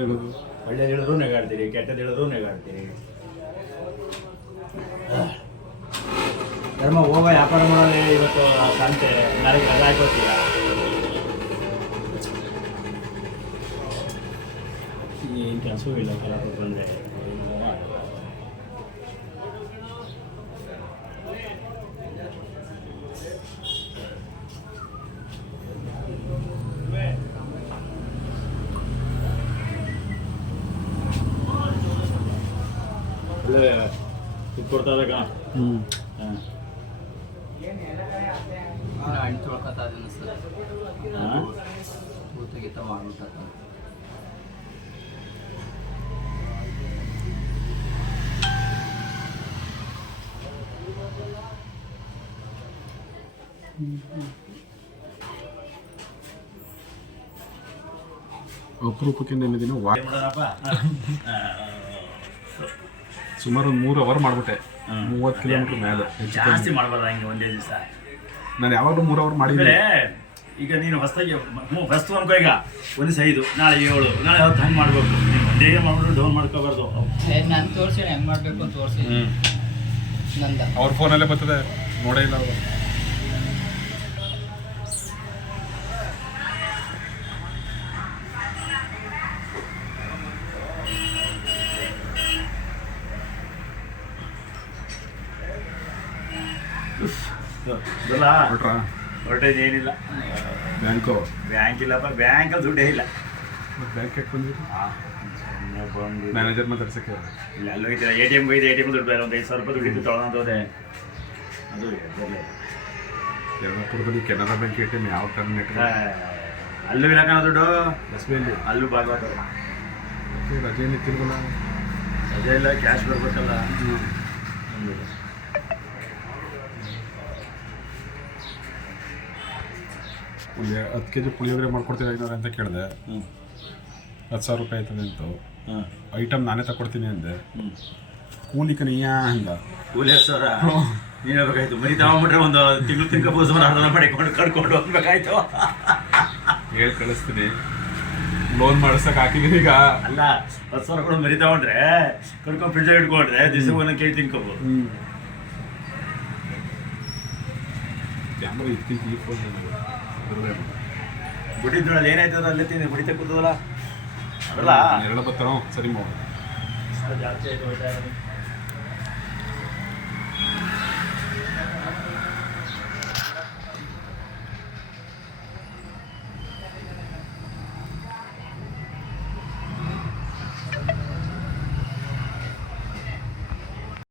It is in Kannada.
ಹೇಳೋದು ಒಳ್ಳೇದು ಹೇಳಿದ್ರು ನೆಗಾಡ್ತೀರಿ, ಕೆಟ್ಟದ್ದು ಹೇಳಿದ್ರು ನೆಗಾಡ್ತೀರಿ. ಧರ್ಮ ಹೋಗ ವ್ಯಾಪಾರ ಮಾಡೋದೇ ಇವತ್ತು ಸಂತೆ, ನಾಳೆಗೆ ರಜೆ ಹಾಕೋತೀರ. ಏನು ಕೆಲಸವೂ ಇಲ್ಲ, ಕೆಲಸ ಬಂದರೆ ಒಳ್ಳೆ ಇದು ಕೊಡ್ತಾ ಇದ್ದಾಗ ಹಾಂ ಹಣ್ಣು ತೊಳ್ಕೊತಾ ಇದೀನಿ ಸರ್. ಊಟಗೀತ ಮಾಡ್ಬಿಟ್ಟ ಅಪರೂಪಕ್ಕೆ ನೆನ್ನೆ ದಿನ ಮಾಡೋಣಪ್ಪ. ಸುಮಾರು ಒಂದು 3 ಅವರ್ ಮಾಡಿಬಿಟ್ಟೆ. 30 ಕಿಲೋಮೀಟ್ರ್ ಮೇಲೆ ಜಾಸ್ತಿ ಮಾಡಬಾರ್ದು ಹಂಗೆ ಒಂದೇ ದಿವಸ. ನಾನು ಯಾವಾಗಲೂ 3 ಅವರ್ ಮಾಡಿದ್ದೆ. ಈಗ ನೀನು ಹೊಸದಾಗಿ ಫಸ್ಟ್ ಅನ್ಕೋ, ಈಗ 1 ನಾಳೆ 7 ನಾಳೆ 10 ಹಂಗೆ ಮಾಡ್ಬೇಕು. ನೀನು ಒಂದೇ ಮಾಡ್ಬಿಟ್ಟು ಡೌನ್ ಮಾಡ್ಕೋಬಾರ್ದು. ನಾನು ತೋರಿಸಿ ಹೆಂಗೆ ಮಾಡಬೇಕು ಅಂತ ತೋರಿಸಿ ನಂದ ಅವ್ರ ಫೋನಲ್ಲೇ ಬರ್ತದೆ, ನೋಡೇ ಇಲ್ಲ ಅವರು. ಹೊರಟೇದು ಏನಿಲ್ಲ. ಬ್ಯಾಂಕು ಬ್ಯಾಂಕ್ ಇಲ್ಲಪ್ಪ, ಬ್ಯಾಂಕಲ್ಲಿ ದುಡ್ಡೇ ಇಲ್ಲ. ಬ್ಯಾಂಕ್ ಯಾಕೆ ಬಂದಿರಿ? ಬಂದು ಮ್ಯಾನೇಜರ್ ಮಾತಾಡ್ಸಕ್ಕೆ ಇಲ್ಲ, ಅಲ್ಲಿ ಹೋಗಿದ್ದೀರ ATM ಹೋಗಿದೆ. ATM ದುಡ್ಡು ಬೇರೆ ಒಂದು 5,000 ರೂಪಾಯಿ ದುಡ್ಡಿದ್ದು ತೊಗೊಳಂತ ಹೋದೆ. ಅದು ಬರಲಿಲ್ಲ. ಯರ್ಣಪುರದಲ್ಲಿ ಕೆನರಾ ಬ್ಯಾಂಕ್ ATM ಯಾವ ಟರ್ಮಿನೇಟ್ ಅಲ್ಲೂ ಇಲ್ಲಕಣ ದುಡ್ಡು. SBI ಅಲ್ಲೂ ಭಾಗವತ ರಜೆ ನಿಂತಿಲ್ವಲ್ಲ. ರಜೆ ಇಲ್ಲ, ಕ್ಯಾಶ್ ಬರ್ಬೇಕಲ್ಲ. ಒಂದು 10 kg ಪುಳಿಯೋಗರೆ ಮಾಡ್ಕೊಡ್ತೀನಿ ಐನೂರು ಅಂತ ಕೇಳಿದೆ. 10,000 ರೂಪಾಯಿ ಆಯ್ತದೆ ಅಂತ. ಐಟಮ್ ನಾನೇ ತಗೊಡ್ತೀನಿ ಅಂದೆ. ಕೂಲಿ ಕನಿಯ ಹಂಗ ಕೂಲಿ 10,000 ನೀನು ಹೋಗ್ಬೇಕಾಯ್ತು. ಮರಿ ತಗೊಂಡ್ಬಿಟ್ರೆ ಒಂದು ತಿಂಗಳು ತಿನ್ಕೋಬೋದು, ಅರ್ಧ ಮಾಡಿಕೊಂಡು ಕಡ್ಕೊಂಡು ಹೋಗ್ಬೇಕಾಯ್ತು. ಹೇಳಿ ಕಳಿಸ್ತೀನಿ. ಲೋನ್ ಮಾಡಿಸಕ್ಕೆ ಹಾಕಿದ್ದೀನಿ ಈಗ. ಅಲ್ಲ, 10,000 ಕೂಡ ಮರಿ ತಗೊಂಡ್ರೆ ಕಡ್ಕೊಂಡು ಫ್ರಿಡ್ಜ್ ಇಟ್ಕೊಂಡ್ರೆ ದಿವಸಕ್ಕೆ 1 kg ತಿನ್ಕೋಬೋದು. ಕ್ಯಾಮ್ರಾ ಇತ್ತೀಚೆಗೆ ಈ ಫೋನ್ ಬುಡಿದ್ರೊಳಗೆ ಏನಾಯ್ತದ ಅಲ್ಲೇ ತಿಂದು ಬುಡಿತ ಕೂತದಲ್ಲ ಅದಲ್ಲ ಎರಡು ಬರ್ತಾರೋ ಸರಿ ಮಾಡಿ ಜಾಸ್ತಿ ಆಯ್ತು.